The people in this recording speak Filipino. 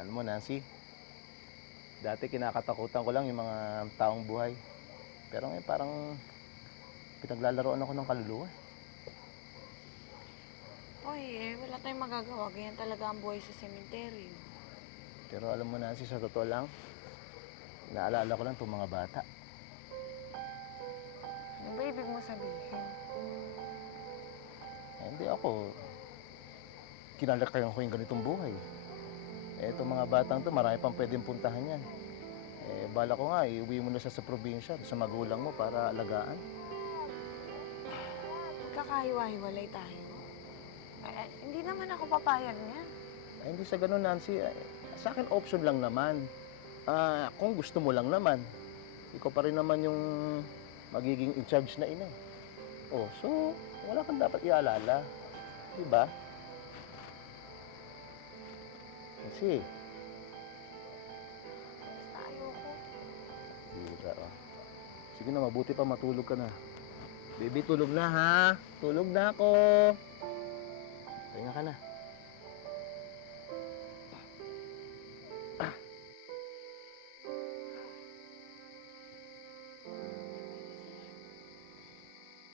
Alam mo, Nancy, dati kinakatakutan ko lang yung mga taong buhay. Pero ngayon parang pinaglalaroan ako ng kaluluwa. Hoy, wala tayong magagawa. Ganyan talaga ang buhay sa sementeryo. Pero alam mo, Nancy, sa totoo lang, naalala ko lang itong mga bata. Ano ba ibig mo sabihin? Hindi ako, kinalakayan ko yung ganitong buhay. Itong mga batang to, marami pang pwedeng puntahan yan. Bala ko nga, iuwi mo na siya sa probinsya, sa magulang mo para alagaan. Magkakahiwa-hiwalay tayo. Hindi naman ako papayag niyan. Hindi sa ganun, Nancy. Sa akin, option lang naman. Kung gusto mo lang naman, ikaw pa rin naman yung magiging in charge na ina. So, wala kang dapat iaalala. Diba? Kasi, Basta ayoko. bira, oh. Sige na, mabuti pa matulog ka na. Baby, tulog na ha. Tulog na ako. Pahinga ka na.